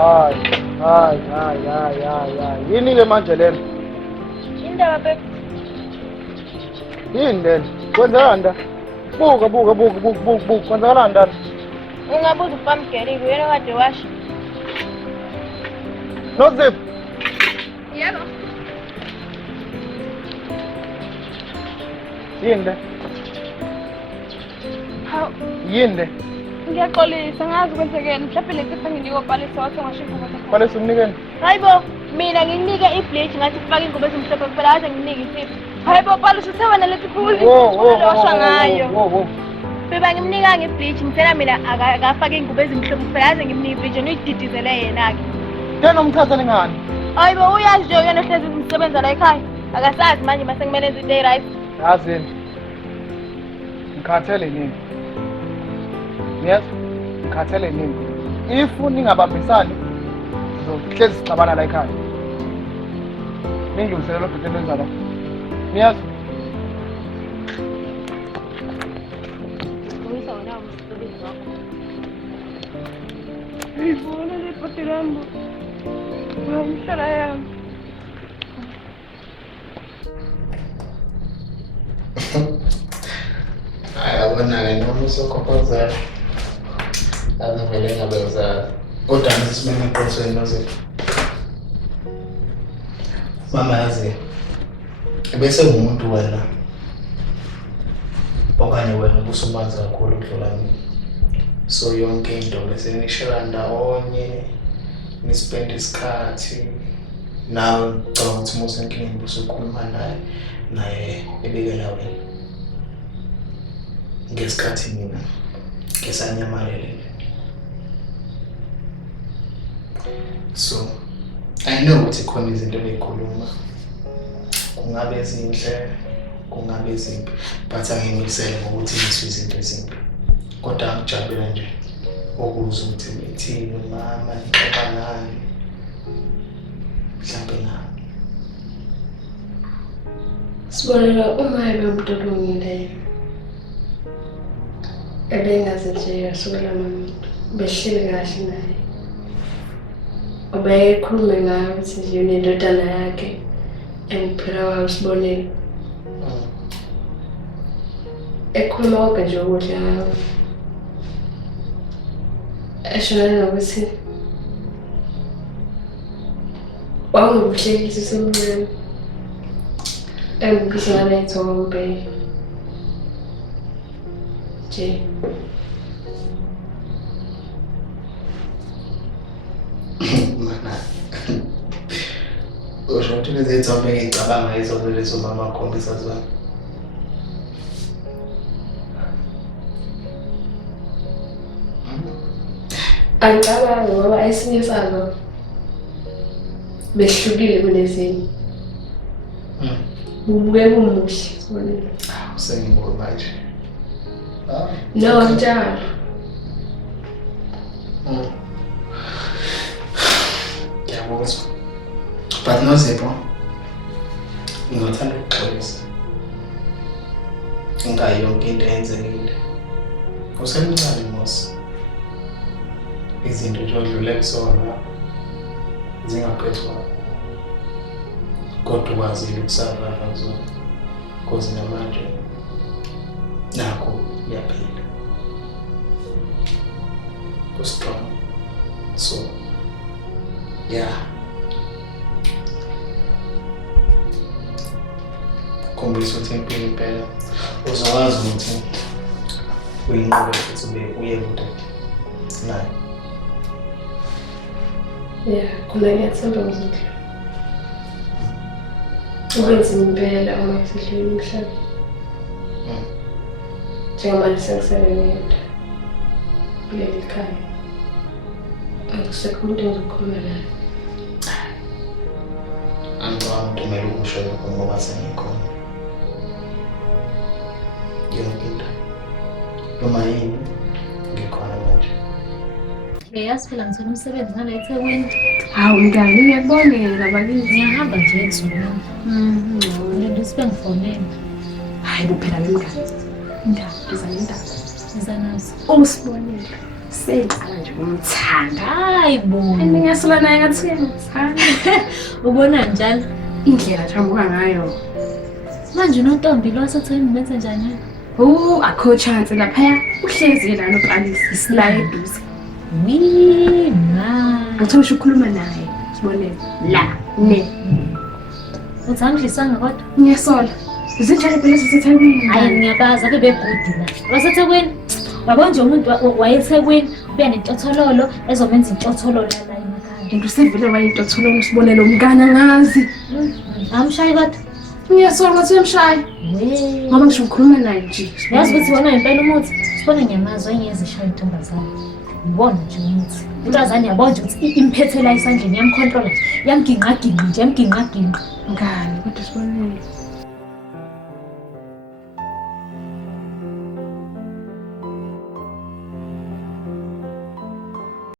hayi yini ke manje lena Indaba babe. yini lena kwenzakalani la buka kwenzakalani la Ungabuza uPamgeli uyena kade washo. Nozip Yebo. yini le Hawu, yini le ngiyaxolisa ngazi kwenzekeni mhlawumbe le tifa ngiyobhalisa wathi ngashinga kodwa. kwalesi umnikeni Hayibo, mina nginginike ibleach ngathi faka ingubo ezimhlophe kuphela aze nginike isipho. Hayibo bhalisa usewena leti phuli. Washa ngayo. Beba ngimnika ngebleach ngithela mina akafaka ingubo ezimhlophe kuphela aze ngimnike ibleach uyididizele yena ke. tena umchazane ngani Hayibo uyazi nje uyena hlezi umsebenza la ekhaya. Akasazi manje mase kumele enze into right. yazini ngikhathele nini yes ngikhathele nini if ningabambisani sizohlezi sixabana la ekhaya ningilungisele lo bhethe lenza la niyazi Uyisa wena umsebenzi wakho. Ibona le patirambo. Uyamhlala yami. Ayabona-ke noma usokhophoza azivele ngabenza kodwa ngisibene eqinisweni noZipho mama yazi bese umuntu wena okanye wena ubusumanzi kakhulu ukudlula mina so yonke into bese nishela ndawonye nispend isikhathi nawe ngicabanga ukuthi musenkingeni usukhuluma naye ebikela wena ngesikhathi mina ngesanyamalele so I know ukuthi khona izinto beyikhuluma kungabe ezinhle kungabe ezimbi but angimilisele ngokuthi ngisho izinto ezimbi kodwa ngijabule nje ukuzwa ukuthi ngithini mama ngixoxa ngani mhlambe ngani Sibonela uma umuntu olungileyo ebengaze nje yasukela umuntu behleli kahle naye obekhulume ngayo ukuthi nje unendodana yakhe emphela wayo Sibonela ekhuluma konke nje ukuthi ngayo eshona nokuthi wawubuhlekisi semncane embukisa nethombe nje mana usho ukuthi lezi zithombe ngicabanga yizo lezo mama akhombisa zona angicabangi ngoba esinye sabo behlukile kunezinye bubuke bumuhle Sibonela sengibona manje no njalo ngiyabuzwa but noZipho ngingathanda ukuxolisa ngayo yonke into eyenzekile usemncane mos izinto nje odlule kusona zingaphethwa kodwa ukwazile ukusavava zona cause namanje nakho uyaphila ku-strong so yeah khombisa ukuthi impilo impela uzokwazi ukuthi uyinqobe futhi uye kude naye yeah khona ngiyathemba ukuthi ubenzima impela uma kusehlele umhlaba njengoba sengisele ngedwa kuleli khaya akusekho umuntu engizokhuluma naye angicabanga ukuthi kumele ukusho lokho ngoba sengikhona yonke into noma yini ngikhona manje Yazi phela ngithola umsebenzi ngale eThekwini. hawu mngani ngiyakubonela bakithi Ngiyahamba nje ezweni. Ngilinde sibengifonele. hayi kuphela wemngani indaba izana indaba Ngizanazi. uSibonela Sengicala nje ukumthanda. Hayi bo. And ngiyasola naye ngathi ngimthanda. Ubona njalo Indlela ajabuka ngayo. manje uNontombi lo waseThekwini umenze njani? Akho chance lapha. Uhlezi la noPalisi isila eduze. Wina. Ngithola ukukhuluma naye. Sibone la ne. Uthangidlisanga kodwa? Ngiyasola. Izinjalo phela siseThekwini. Hayi ngiyabaza ke begudi la. WaseThekwini. Yabo nje umuntu wayeThekwini ubuya nentothololo ezomenza intothololo la emakhaya. Into sevele wayintothola ukusibonela umngane ngazi. Amshayi kodwa. Ngiyasola ngathi uyamshaya. Ngoba ngisho ngikhuluma naye nje. Yazi ukuthi wona impela umuthi. Sibona ngiyamazi engiyezishayo intombazane. Ngibona nje umuthi. Intombazane yabona nje ukuthi imphethe la esandleni yamcontrola. Yamginqa nje yamginqa. Ngani kodwa sibonele.